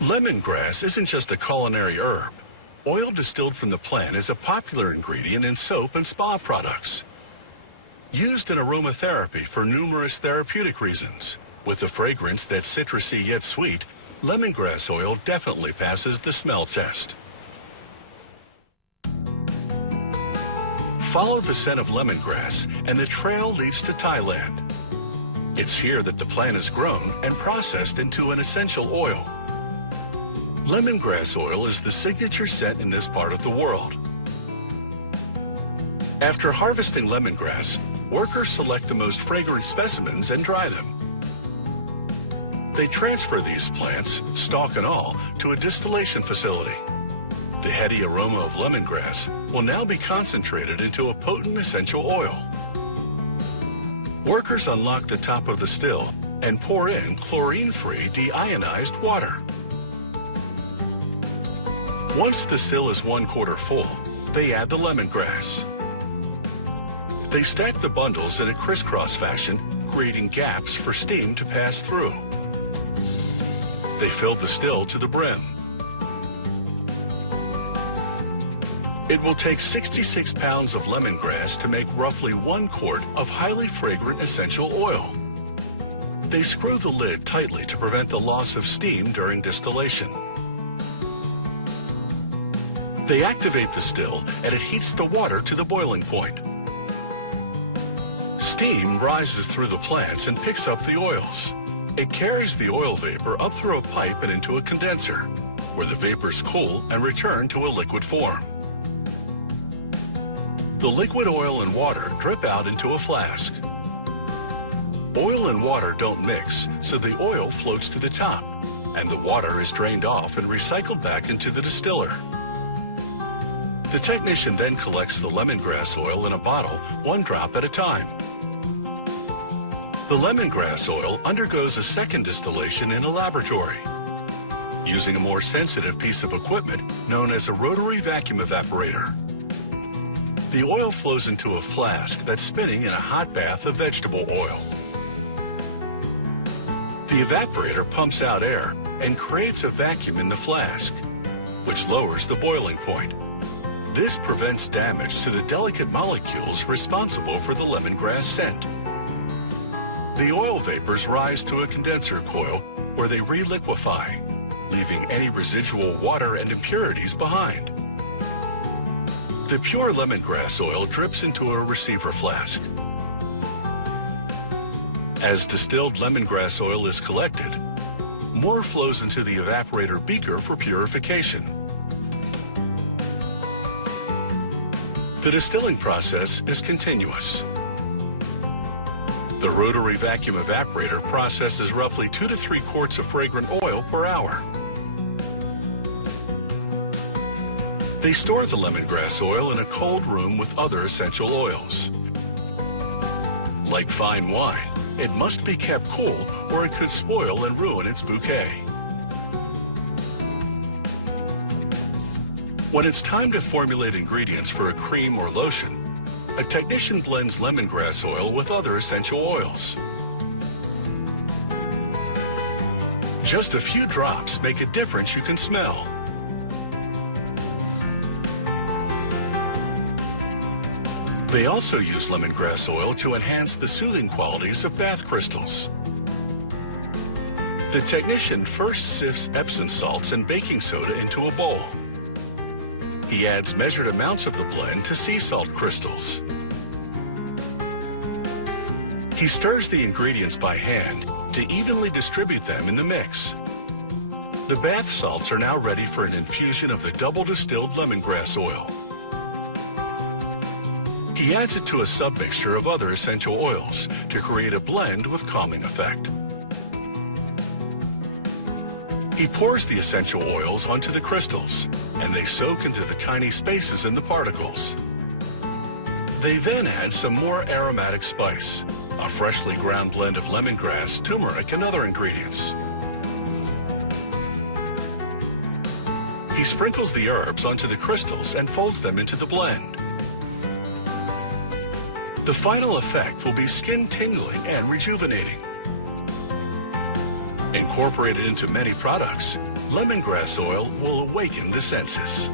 Lemongrass isn't just a culinary herb. Oil distilled from the plant is a popular ingredient in soap and spa products. Used in aromatherapy for numerous therapeutic reasons, with a fragrance that's citrusy yet sweet, lemongrass oil definitely passes the smell test. Follow the scent of lemongrass and the trail leads to Thailand. It's here that the plant is grown and processed into an essential oil. Lemongrass oil is the signature scent in this part of the world. After harvesting lemongrass, workers select the most fragrant specimens and dry them. They transfer these plants, stalk and all, to a distillation facility. The heady aroma of lemongrass will now be concentrated into a potent essential oil. Workers unlock the top of the still and pour in chlorine-free deionized water. Once the still is 1/4 full, they add the lemongrass. They stack the bundles in a crisscross fashion, creating gaps for steam to pass through. They fill the still to the brim. It will take 66 pounds of lemongrass to make roughly 1 quart of highly fragrant essential oil. They screw the lid tightly to prevent the loss of steam during distillation. They activate the still and it heats the water to the boiling point. Steam rises through the plants and picks up the oils. It carries the oil vapor up through a pipe and into a condenser, where the vapors cool and return to a liquid form. The liquid oil and water drip out into a flask. Oil and water don't mix, so the oil floats to the top, and the water is drained off and recycled back into the distiller. The technician then collects the lemongrass oil in a bottle, 1 drop at a time. The lemongrass oil undergoes a second distillation in a laboratory, using a more sensitive piece of equipment known as a rotary vacuum evaporator. The oil flows into a flask that's spinning in a hot bath of vegetable oil. The evaporator pumps out air and creates a vacuum in the flask, which lowers the boiling point. This prevents damage to the delicate molecules responsible for the lemongrass scent. The oil vapors rise to a condenser coil where they reliquefy, leaving any residual water and impurities behind. The pure lemongrass oil drips into a receiver flask. As distilled lemongrass oil is collected, more flows into the evaporator beaker for purification. The distilling process is continuous. The rotary vacuum evaporator processes roughly 2 to 3 quarts of fragrant oil per hour. They store the lemongrass oil in a cold room with other essential oils. Like fine wine, it must be kept cool or it could spoil and ruin its bouquet. When it's time to formulate ingredients for a cream or lotion, a technician blends lemongrass oil with other essential oils. Just a few drops make a difference you can smell. They also use lemongrass oil to enhance the soothing qualities of bath crystals. The technician first sifts Epsom salts and baking soda into a bowl. He adds measured amounts of the blend to sea salt crystals. He stirs the ingredients by hand to evenly distribute them in the mix. The bath salts are now ready for an infusion of the double distilled lemongrass oil. He adds it to a submixture of other essential oils to create a blend with calming effect. He pours the essential oils onto the crystals, and they soak into the tiny spaces in the particles. They then add some more aromatic spice, a freshly ground blend of lemongrass, turmeric, and other ingredients. He sprinkles the herbs onto the crystals and folds them into the blend. The final effect will be skin tingling and rejuvenating. Incorporated into many products, lemongrass oil will awaken the senses.